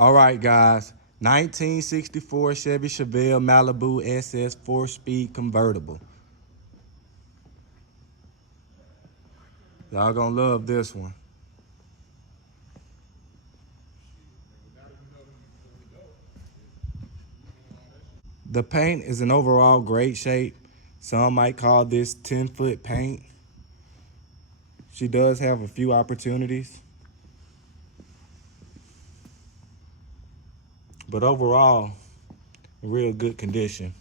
All right, guys. 1964 Chevy Chevelle Malibu SS 4-speed convertible. Y'all gonna love this one. The paint is in overall great shape. Some might call this 10-foot paint. She does have a few opportunities, but overall, in real good condition.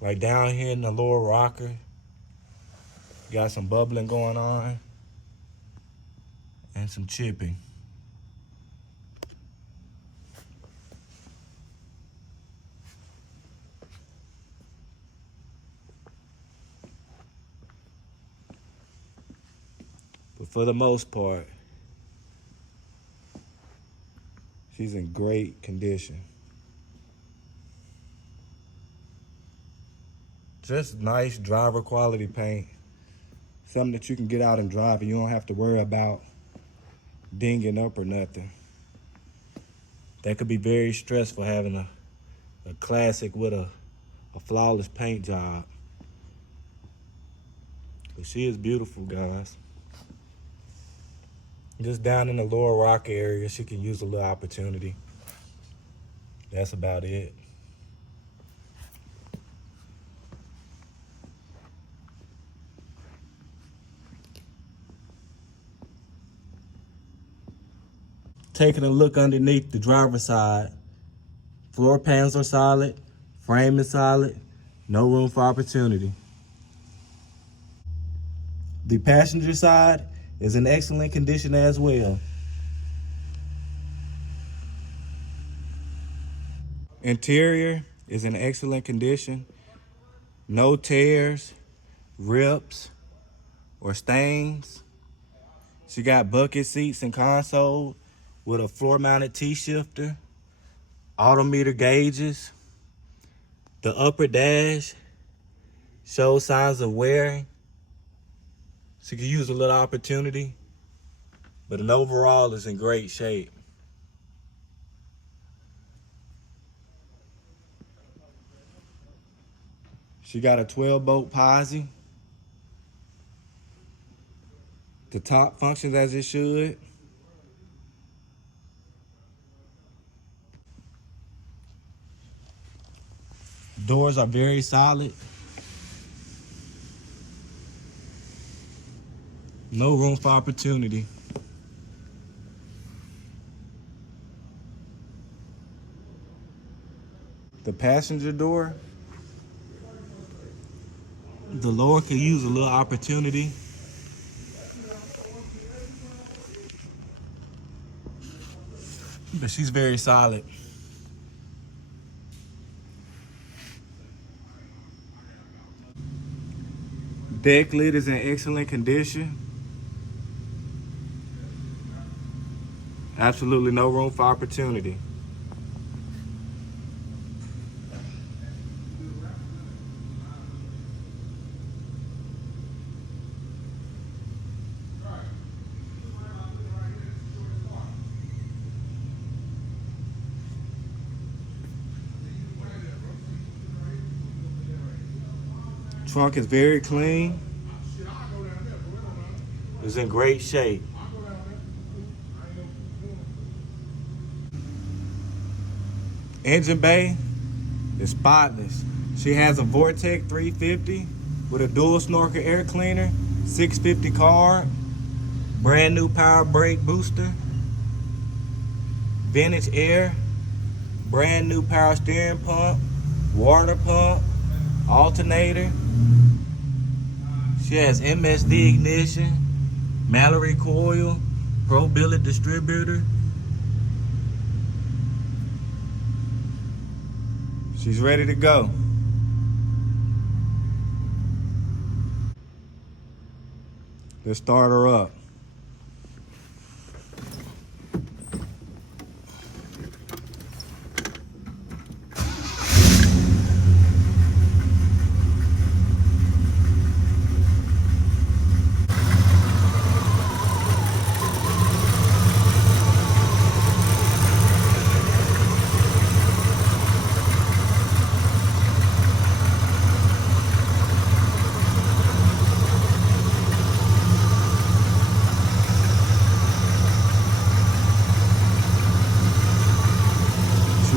Like down here in the lower rocker, got some bubbling going on and some chipping. But for the most part, she's in great condition. Just nice driver quality paint. Something that you can get out and drive and you don't have to worry about dinging up or nothing. That could be very stressful having a classic with a flawless paint job. But she is beautiful, guys. Just down in the lower rock area, she can use a little opportunity. That's about it. Taking a look underneath the driver's side, floor pans are solid, frame is solid, no room for opportunity. The passenger side is in excellent condition as well. Interior is in excellent condition. No tears, rips, or stains. She got bucket seats and console with a floor-mounted T-shifter, odometer gauges. The upper dash shows signs of wearing. She could use a little opportunity, but an overall is in great shape. She got a 12-bolt posi. The top functions as it should. Doors are very solid. No room for opportunity. The passenger door, the lower could use a little opportunity. But she's very solid. Deck lid is in excellent condition. Absolutely no room for opportunity. Trunk is very clean. It's in great shape. Engine bay is spotless. She has a Vortec 350 with a dual snorkel air cleaner, 650 card, brand new power brake booster, vintage air, brand new power steering pump, water pump, alternator. She has MSD ignition, Mallory coil, Pro billet distributor. She's ready to go. Let's start her up.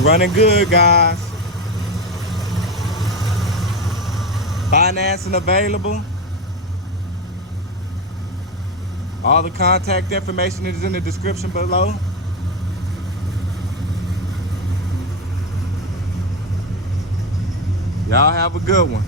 running good, guys. Financing available. All the contact information is in the description below. Y'all have a good one.